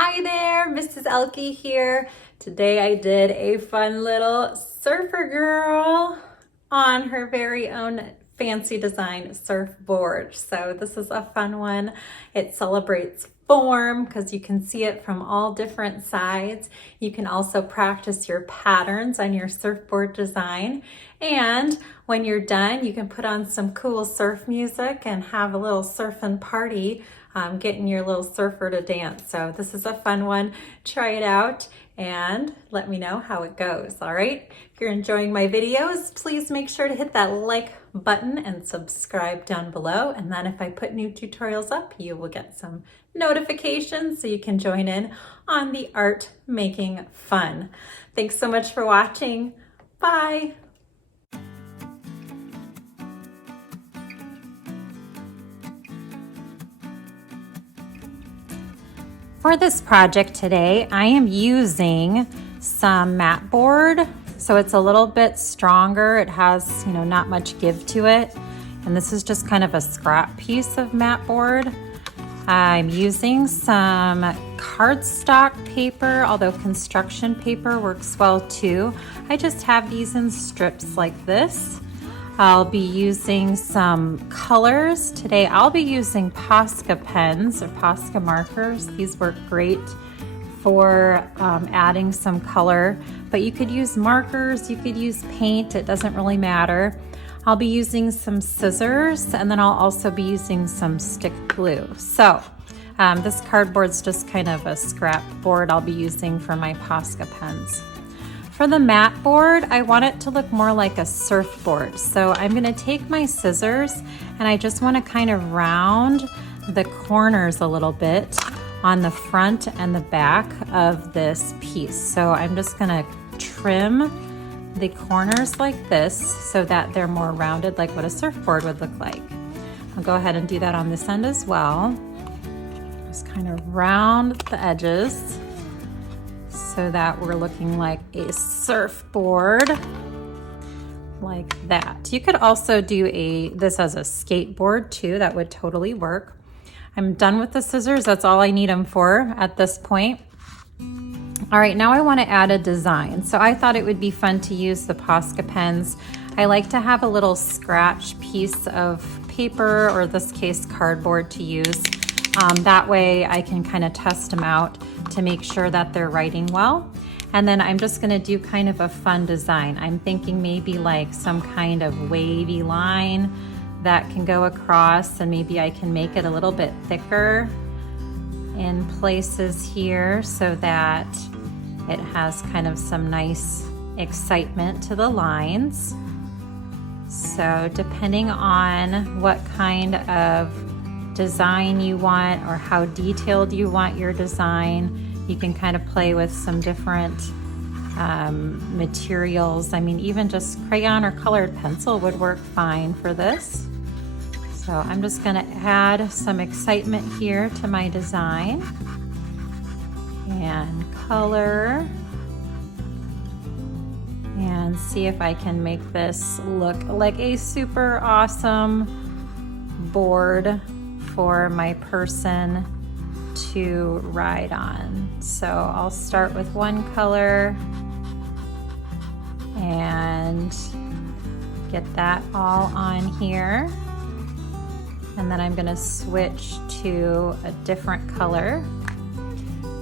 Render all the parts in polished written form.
Hi there, Mrs. Ehlke here. Today I did a fun little surfer girl on her very own fancy design surfboard. So this is a fun one. It celebrates form because you can see it from all different sides. You can also practice your patterns on your surfboard design. And when you're done, you can put on some cool surf music and have a little surfing party, getting your little surfer to dance. So this is a fun one. Try it out and let me know how it goes. All right. If you're enjoying my videos, please make sure to hit that like button and subscribe down below. And then if I put new tutorials up, you will get some notifications so you can join in on the art making fun. Thanks so much for watching. Bye. For this project today, I am using some mat board. So it's a little bit stronger. It has, not much give to it. And this is just kind of a scrap piece of mat board. I'm using some cardstock paper, although construction paper works well too. I just have these in strips like this. I'll be using some colors. Today I'll be using Posca pens or Posca markers. These work great for adding some color, but you could use markers, you could use paint, it doesn't really matter. I'll be using some scissors and then I'll also be using some stick glue. So this cardboard's just kind of a scrap board I'll be using for my Posca pens. For the mat board, I want it to look more like a surfboard. So I'm gonna take my scissors and I just wanna kind of round the corners a little bit on the front and the back of this piece. So I'm just gonna trim the corners like this so that they're more rounded like what a surfboard would look like. I'll go ahead and do that on this end as well. Just kind of round the edges so that we're looking like a surfboard like that. You could also do this as a skateboard too. That would totally work. I'm done with the scissors. That's all I need them for at this point. All right, now I want to add a design. So I thought it would be fun to use the Posca pens. I like to have a little scratch piece of paper, or in this case cardboard, to use. That way I can kind of test them out to make sure that they're writing well. And then I'm just gonna do kind of a fun design. I'm thinking maybe like some kind of wavy line that can go across, and maybe I can make it a little bit thicker in places here so that it has kind of some nice excitement to the lines. So depending on what kind of design you want or how detailed you want your design, you can kind of play with some different materials. I mean, even just crayon or colored pencil would work fine for this. So I'm just gonna add some excitement here to my design and color and see if I can make this look like a super awesome board for my person to ride on. So I'll start with one color and get that all on here. And then I'm gonna switch to a different color.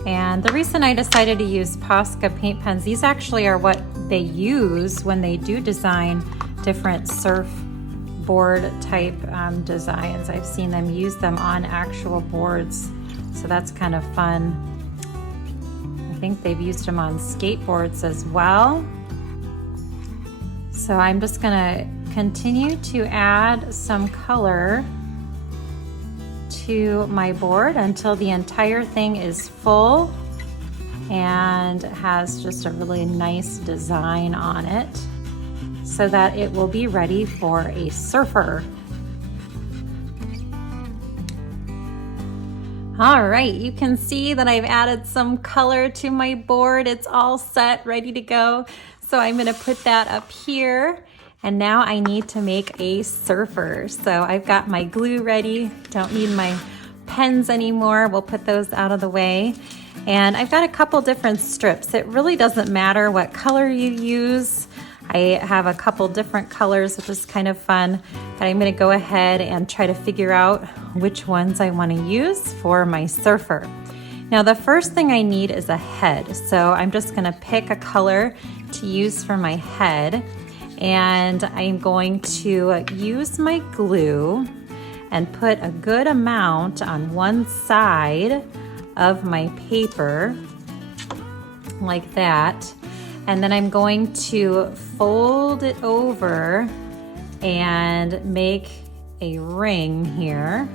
And the reason I decided to use Posca paint pens, these actually are what they use when they do design different surfboard type designs. I've seen them use them on actual boards, so that's kind of fun. I think they've used them on skateboards as well. So I'm just gonna continue to add some color to my board until the entire thing is full and has just a really nice design on it so that it will be ready for a surfer. All right, you can see that I've added some color to my board. It's all set, ready to go. So I'm gonna put that up here. And now I need to make a surfer. So I've got my glue ready. Don't need my pens anymore. We'll put those out of the way. And I've got a couple different strips. It really doesn't matter what color you use. I have a couple different colors, which is kind of fun, but I'm gonna go ahead and try to figure out which ones I wanna use for my surfer. Now the first thing I need is a head. So I'm just gonna pick a color to use for my head, and I'm going to use my glue and put a good amount on one side of my paper, like that. And then I'm going to fold it over and make a ring here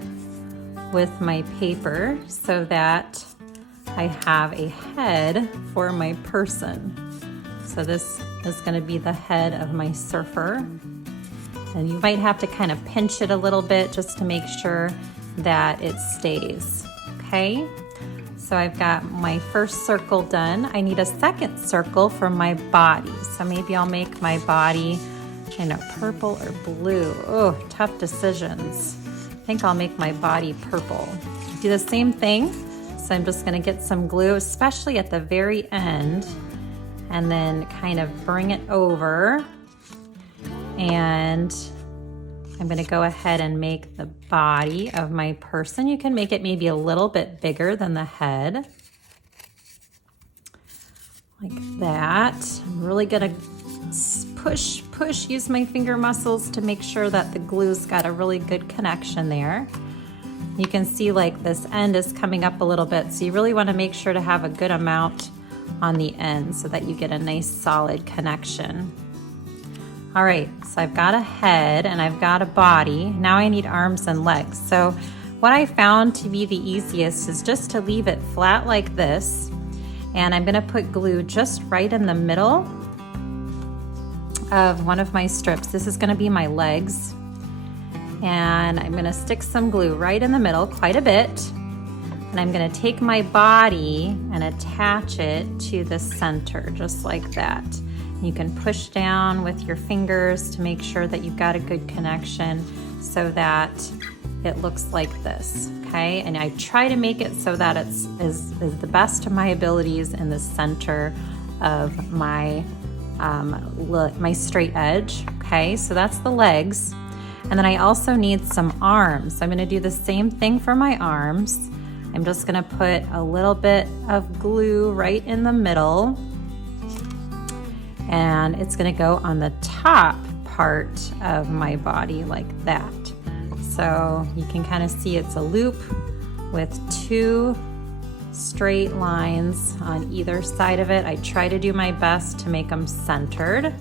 with my paper so that I have a head for my person. So this is going to be the head of my surfer. And you might have to kind of pinch it a little bit just to make sure that it stays. Okay, so I've got my first circle done. I need a second circle for my body. So maybe I'll make my body kind of purple or blue. Oh, tough decisions. I think I'll make my body purple. Do the same thing. So I'm just going to get some glue, especially at the very end, and then kind of bring it over. And I'm going to go ahead and make the body of my person. You can make it maybe a little bit bigger than the head, like that. I'm really going to push, use my finger muscles to make sure that the glue's got a really good connection there. You can see like this end is coming up a little bit, so you really want to make sure to have a good amount on the end so that you get a nice solid connection. All right, so I've got a head and I've got a body. Now I need arms and legs. So what I found to be the easiest is just to leave it flat like this. And I'm gonna put glue just right in the middle of one of my strips. This is gonna be my legs. And I'm gonna stick some glue right in the middle, quite a bit. And I'm gonna take my body and attach it to the center, just like that. You can push down with your fingers to make sure that you've got a good connection so that it looks like this, okay? And I try to make it so that it's the best of my abilities in the center of my, my straight edge, okay? So that's the legs. And then I also need some arms. So I'm gonna do the same thing for my arms. I'm just gonna put a little bit of glue right in the middle, and it's gonna go on the top part of my body like that. So you can kind of see it's a loop with two straight lines on either side of it. I try to do my best to make them centered.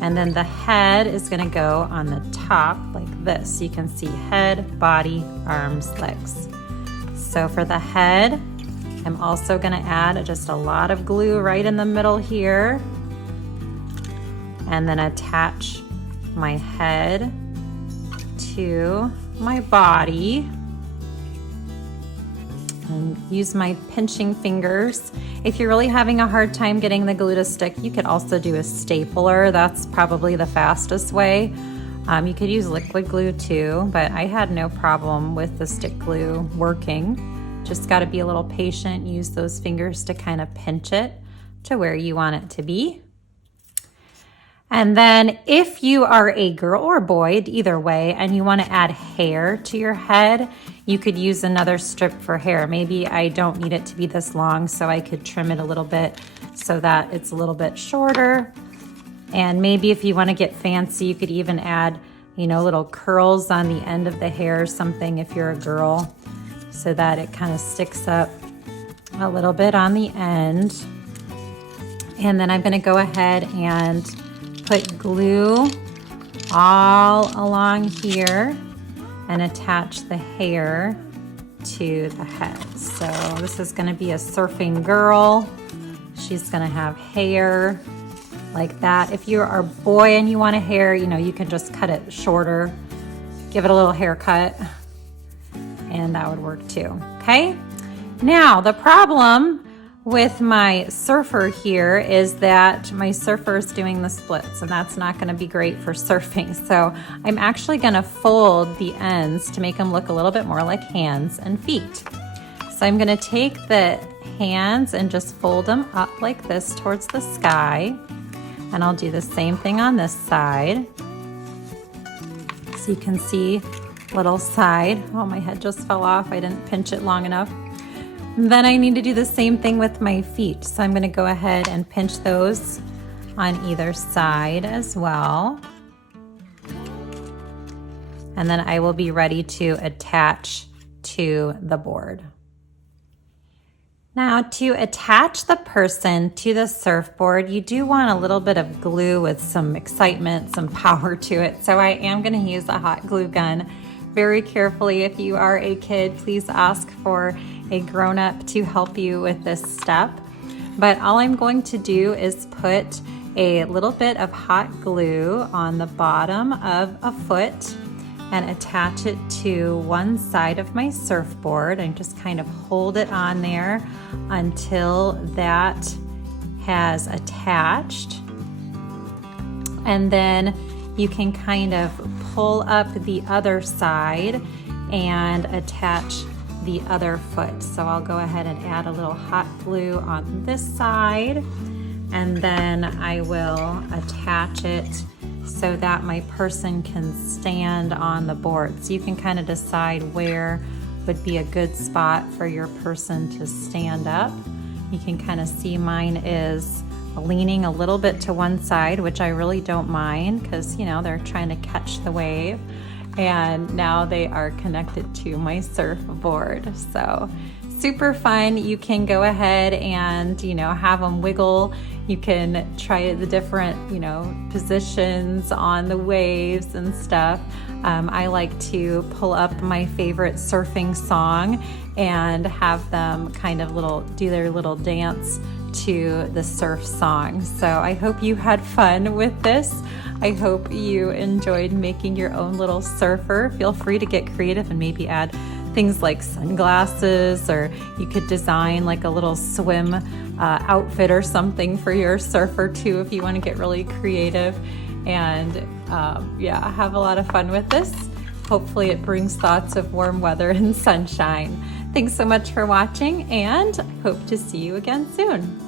And then the head is gonna go on the top like this. You can see head, body, arms, legs. So for the head, I'm also gonna add just a lot of glue right in the middle here, and then attach my head to my body. And use my pinching fingers. If you're really having a hard time getting the glue to stick, you could also do a stapler. That's probably the fastest way. You could use liquid glue too, but I had no problem with the stick glue working. Just gotta be a little patient, use those fingers to kind of pinch it to where you want it to be. And then if you are a girl or boy, either way, and you want to add hair to your head, you could use another strip for hair. Maybe I don't need it to be this long, so I could trim it a little bit so that it's a little bit shorter. And maybe if you want to get fancy, you could even add, little curls on the end of the hair or something if you're a girl, so that it kind of sticks up a little bit on the end. And then I'm going to go ahead and put glue all along here and attach the hair to the head. So this is gonna be a surfing girl. She's gonna have hair like that. If you're a boy and you want a hair, you can just cut it shorter, give it a little haircut, and that would work too, okay? Now, the problem with my surfer here is that my surfer is doing the splits, and that's not going to be great for surfing. So I'm actually going to fold the ends to make them look a little bit more like hands and feet. So I'm going to take the hands and just fold them up like this towards the sky. And I'll do the same thing on this side. So you can see little side. Oh, my head just fell off. I didn't pinch it long enough. Then I need to do the same thing with my feet. So I'm going to go ahead and pinch those on either side as well. And then I will be ready to attach to the board. Now, to attach the person to the surfboard, you do want a little bit of glue with some excitement, some power to it. So I am going to use a hot glue gun very carefully. If you are a kid, please ask for a grown-up to help you with this step. But all I'm going to do is put a little bit of hot glue on the bottom of a foot and attach it to one side of my surfboard and just kind of hold it on there until that has attached. And then you can kind of pull up the other side and attach the other foot. So I'll go ahead and add a little hot glue on this side, and then I will attach it so that my person can stand on the board. So you can kind of decide where would be a good spot for your person to stand up. You can kind of see mine is leaning a little bit to one side, which I really don't mind because, you know, they're trying to catch the wave. And now they are connected to my surfboard. So super fun. You can go ahead and, you know, have them wiggle. You can try the different, you know, positions on the waves and stuff. I like to pull up my favorite surfing song and have them kind of do their little dance to the surf song. So I hope you had fun with this. I hope you enjoyed making your own little surfer. Feel free to get creative and maybe add things like sunglasses, or you could design like a little swim outfit or something for your surfer too if you want to get really creative. And yeah, have a lot of fun with this. Hopefully it brings thoughts of warm weather and sunshine. Thanks so much for watching, and I hope to see you again soon.